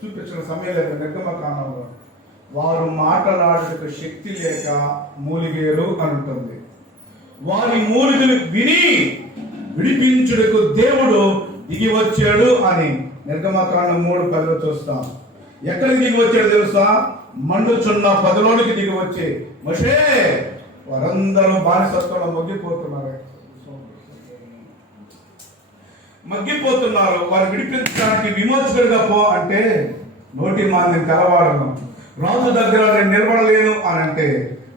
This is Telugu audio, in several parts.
చూపించిన సమయం లేదు. నిర్గమకాండంలో వారు మాట్లాడేందుకు శక్తి లేక మూలిగేరు అని ఉంటుంది. వారి మూలికలు విని విడిపించుటకు దేవుడు దిగి వచ్చాడు అని నిర్గమకాండం 3:10 చూస్తాం. ఎక్కడికి దిగి వచ్చాడు తెలుసా? మండుచున్న పదలోనికి దిగి వచ్చి మోషే వారందరూ బానిసత్వంలో మగ్గిపోతున్నారు, వారు విడిపించడానికి విమోచకుడిగా పో అంటే నోటి మాంద్యం కలవాడను, రాజు దగ్గర నేను నిలబడలేను అని అంటే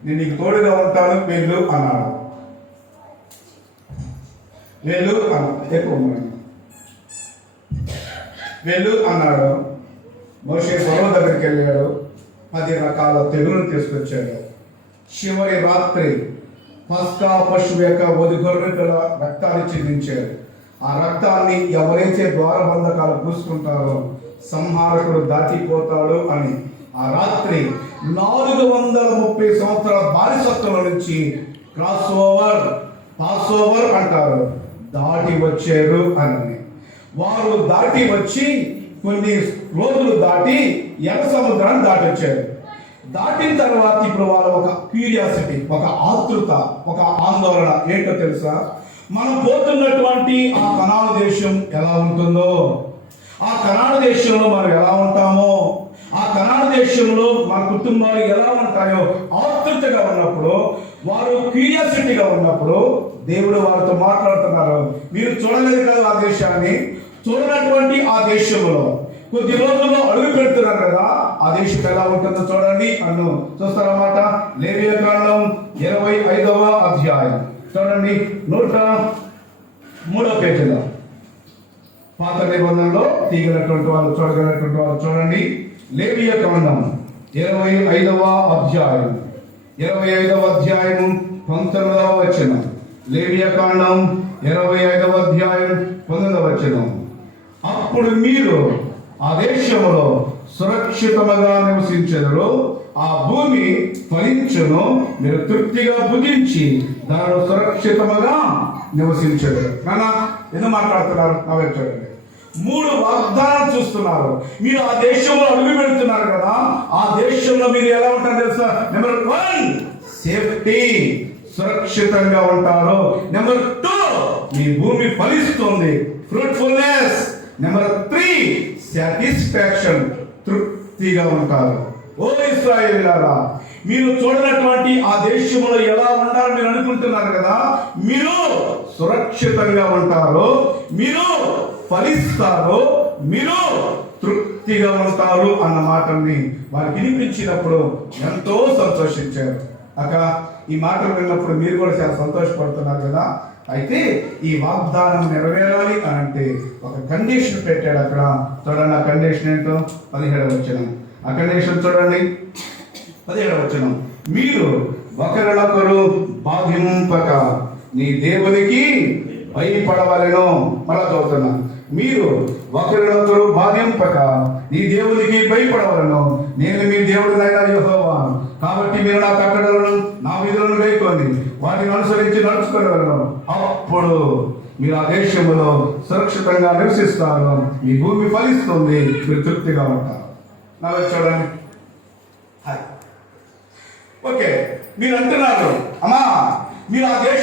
నేను నీకు తోడుగా ఉంటాను వెళ్ళు అన్నాడు. వెళ్ళు అన్నాడు. మోషే ఫరో దగ్గరికి వెళ్ళాడు. 10 రకాల తెగులను తీసుకొచ్చాడు. చివరి రాత్రి పస్కా పశువు యొక్క ఒదిగొర్రెల రక్తాన్ని చిందించాడు. ఆ రక్తాన్ని ఎవరైతే ద్వారబంధకాలు పూసుకుంటారో సంహారకుడు దాటిపోతాడు అని ఆ రాత్రి 430 సంవత్సరాల బానిసత్వం నుంచి పాస్ ఓవర్ అంటారు, దాటి వచ్చారు అని. వారు దాటి వచ్చి కొన్ని రోజులు దాటి ఎర్ర సముద్రాన్ని దాటి వచ్చారు. దాటిన తర్వాత ఇప్పుడు వాళ్ళ ఒక క్యూరియాసిటీ, ఒక ఆతృత, ఒక ఆందోళన ఏంటో తెలుసా? మనం పోతున్నటువంటి ఆ కనాను దేశం ఎలా ఉంటుందో, ఆ కనాను దేశంలో మనం ఎలా ఉంటామో, ఆ కనాను దేశంలో మన కుటుంబాలు ఎలా ఉంటాయో ఆతృతగా ఉన్నప్పుడు, వారు క్యూరియాసిటీగా ఉన్నప్పుడు దేవుడు వారితో మాట్లాడుతున్నారు. మీరు చూడలేదు కదా ఆ దేశాన్ని, చూడనటువంటి ఆ దేశంలో కొద్ది రోజుల్లో అడుగు పెడుతున్నారు కదా, ఆ దేశం ఎలా ఉంటుందో చూడండి అన్ను చూస్తారన్నమాట. లేవియకాండం 25వ అధ్యాయం చూడండి, 103వ పేజీలో. పాత నిబంధనలో తీగలటువంటి వాళ్ళు చూడగలటువంటి వాళ్ళు చూడండి. లేవియకాండం 25వ అధ్యాయం 19వ వచనం. లేవియకాండం 25వ అధ్యాయం 19వ వచనం. అప్పుడు మీరు ఆ దేశంలో సురక్షితముగా నివసించెదరు, ఆ భూమి ఫలించును, మీరు తృప్తిగా భుజించి దానిలో సురక్షితముగా నివసించెదరు. నాన్న ఎందుకు మాట్లాడుతున్నారు? నవ్వే చూడండి. 3 వాగ్దానాలు చూస్తున్నారు. మీరు ఆ దేశంలో అడుగు పెడుతున్నారు కదా, ఆ దేశంలో మీరు ఎలా ఉంటారు తెలుసా? నెంబర్ 1 సేఫ్టీ, సురక్షితంగా ఉంటారు. నెంబర్ 2 మీ భూమి ఫలిస్తుంది, ఫ్రూట్ఫుల్నెస్. నెంబర్ 3 సాటిస్ఫాక్షన్, తృప్తిగా ఉంటారు. ఓ ఇశ్రాయేలీయులారా, మీరు చూడనటువంటి ఆ దేశంలో ఎలా ఉండాలని మీరు అనుకుంటున్నారు కదా, మీరు సురక్షితంగా ఉంటారు, మీరు ఫలిస్తారు, మీరు తృప్తిగా ఉంటారు అన్న మాటల్ని వారు వినిపించినప్పుడు ఎంతో సంతోషించారు. అక్క ఈ మాటలు విన్నప్పుడు మీరు కూడా చాలా సంతోషపడుతున్నారు కదా. అయితే ఈ వాగ్దానం నెరవేరాలి అని అంటే ఒక కండిషన్ పెట్టాడు అక్కడ. చూడండి ఆ కండిషన్ ఏంటో, 17వ వచనం. ఆ కండిషన్ చూడండి, 17వ వచనం. మీరు ఒకరినొకరు బాధింపక నీ దేవునికి భయపడవలెను. మళ్ళా చదువుతున్నా, మీరు ఒకరినొకరు బాధింపక నీ దేవునికి భయపడవలను, నేను మీ దేవుడినైనా యెహోవాను. కాబట్టి మీరు నా కట్టడలను నా విధులను గైకోండి, వాటిని అనుసరించి నడుచుకోగలను. అప్పుడు మీరు ఆ దేశంలో సురక్షితంగా నివసిస్తారు, మీ భూమి ఫలిస్తుంది, మీరు తృప్తిగా ఉంటారు. నాకు చూడండి. ఓకే, మీరు అంటున్నారు అమ్మా మీరు ఆ దేశం